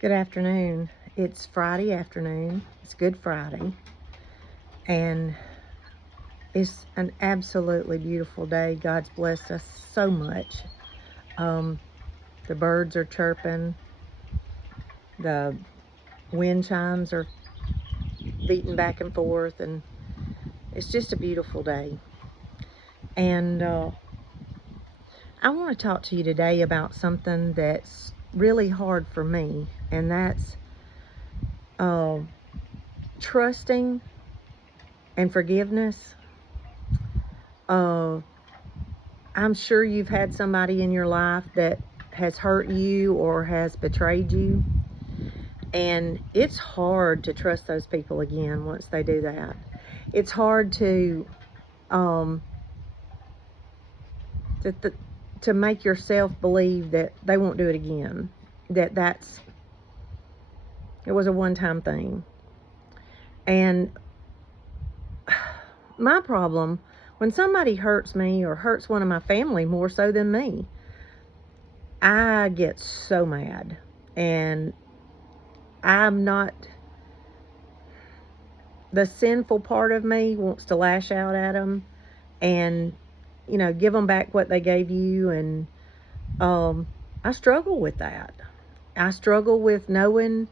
Good afternoon. It's Friday afternoon. It's Good Friday. And it's an absolutely beautiful day. God's blessed us so much. Um, the birds are chirping. The wind chimes are beating back and forth. And it's just a beautiful day. And I want to talk to you today about something that's really hard for me. And that's uh, trusting and forgiveness. Uh, I'm sure you've had somebody in your life that has hurt you or has betrayed you. And it's hard to trust those people again once they do that. It's hard um, to, to make yourself believe that they won't do it again. It was a one-time thing. And my problem, when somebody hurts me or hurts one of my family more so than me, I get so mad. And I'm not, the sinful part of me wants to lash out at them and, give them back what they gave you. And I struggle with that. I struggle with knowing,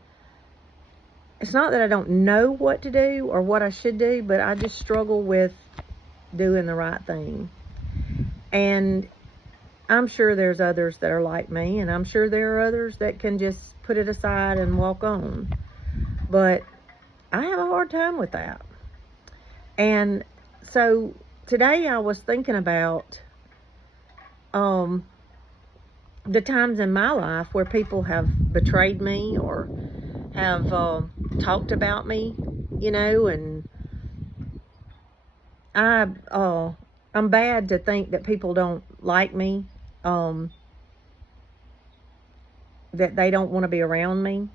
it's not that I don't know what to do or what I should do, but I just struggle with doing the right thing. And I'm sure there's others that are like me, and I'm sure there are others that can just put it aside and walk on. But I have a hard time with that. And so today I was thinking about um, the times in my life where people have betrayed me or have talked about me, and I I'm bad to think that people don't like me, um, that they don't want to be around me,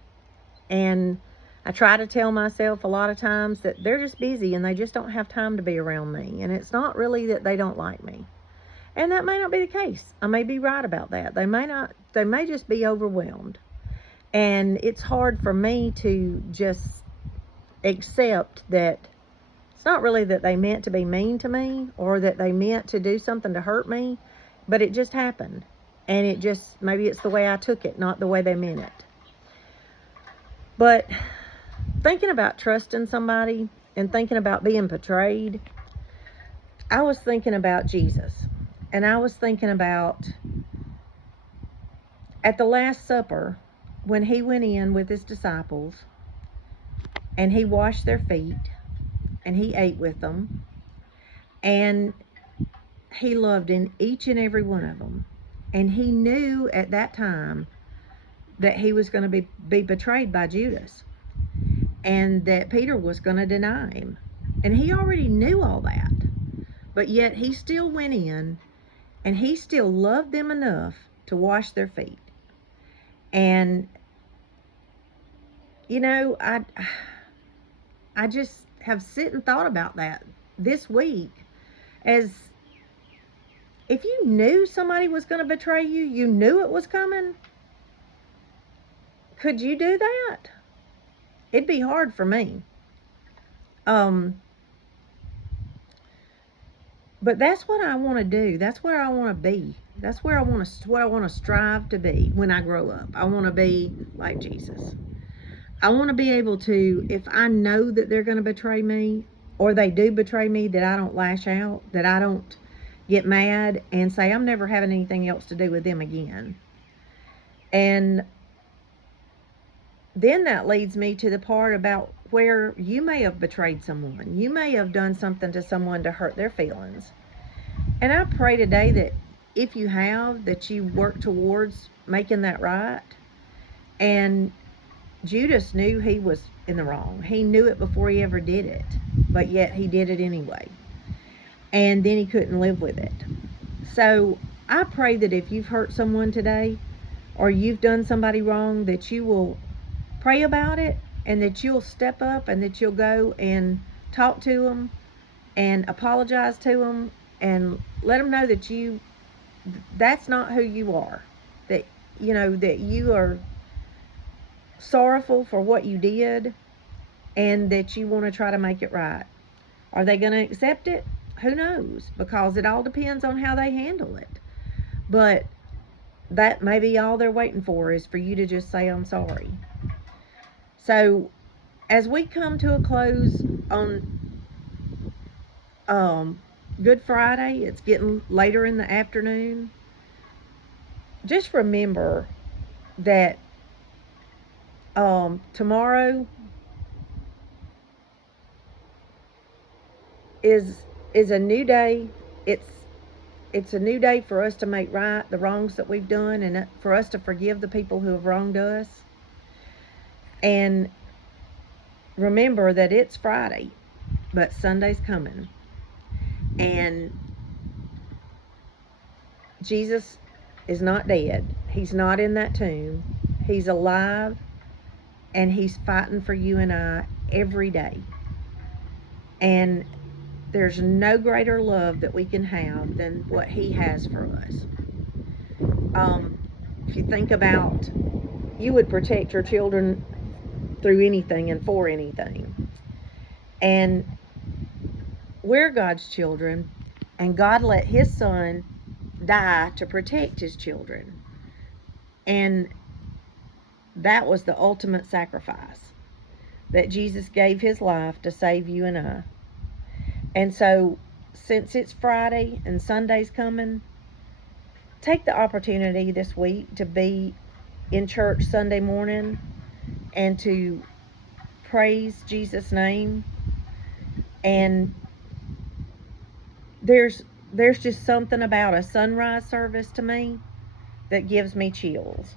and I try to tell myself a lot of times that they're just busy and they just don't have time to be around me, and it's not really that they don't like me. And that may not be the case. I may be right about that. They may just be overwhelmed. And it's hard for me to just accept that it's not really that they meant to be mean to me or that they meant to do something to hurt me, but it just happened. And maybe it's the way I took it, not the way they meant it. But thinking about trusting somebody and thinking about being betrayed, I was thinking about Jesus. And I was thinking about at the Last Supper, when he went in with his disciples and he washed their feet and he ate with them and he loved in each and every one of them. And he knew at that time that he was going to be betrayed by Judas and that Peter was going to deny him. And he already knew all that. But yet he still went in and he still loved them enough to wash their feet. And I just have sit and thought about that this week, as if you knew somebody was going to betray you, you knew it was coming, could you do that? It'd be hard for me. But that's what I want to do. That's where I want to be. That's what I want to strive to be when I grow up. I want to be like Jesus. I want to be able to, if I know that they're going to betray me or they do betray me, that I don't lash out, that I don't get mad and say I'm never having anything else to do with them again. And then that leads me to the part about where you may have betrayed someone. You may have done something to someone to hurt their feelings. And I pray today that if you have, that you work towards making that right. And Judas knew he was in the wrong. He knew it before he ever did it, but yet he did it anyway. And then he couldn't live with it. So I pray that if you've hurt someone today or you've done somebody wrong, that you will pray about it and that you'll step up and that you'll go and talk to them and apologize to them and let them know that that's not who you are. That, that you are sorrowful for what you did and that you want to try to make it right. Are they going to accept it? Who knows? Because it all depends on how they handle it. But that may be all they're waiting for, is for you to just say, I'm sorry. So, as we come to a close on Good Friday, it's getting later in the afternoon. Just remember that tomorrow is a new day. It's a new day for us to make right the wrongs that we've done, and for us to forgive the people who have wronged us. And remember that it's Friday, but Sunday's coming. And Jesus is not dead. He's not in that tomb. He's alive, and he's fighting for you and I every day. And there's no greater love that we can have than what he has for us. If you think about, you would protect your children through anything and for anything. And we're God's children, and God let his son die to protect his children. And that was the ultimate sacrifice, that Jesus gave his life to save you and I. And so, since it's Friday and Sunday's coming, take the opportunity this week to be in church Sunday morning and to praise Jesus' name. And there's just something about a sunrise service to me that gives me chills.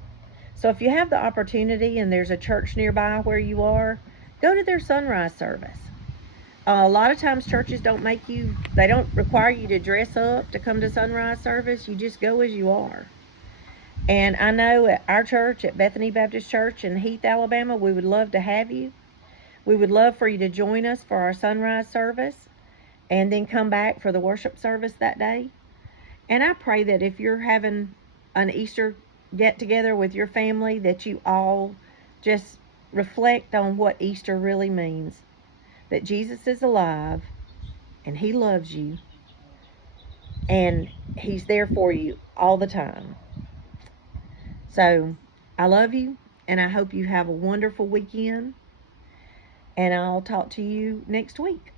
So if you have the opportunity and there's a church nearby where you are, go to their sunrise service. A lot of times churches don't require you to dress up to come to sunrise service. You just go as you are. And I know at our church, at Bethany Baptist Church in Heath, Alabama, we would love to have you. We would love for you to join us for our sunrise service and then come back for the worship service that day. And I pray that if you're having an Easter get together with your family, that you all just reflect on what Easter really means. That Jesus is alive, and he loves you, and he's there for you all the time. So I love you, and I hope you have a wonderful weekend, and I'll talk to you next week.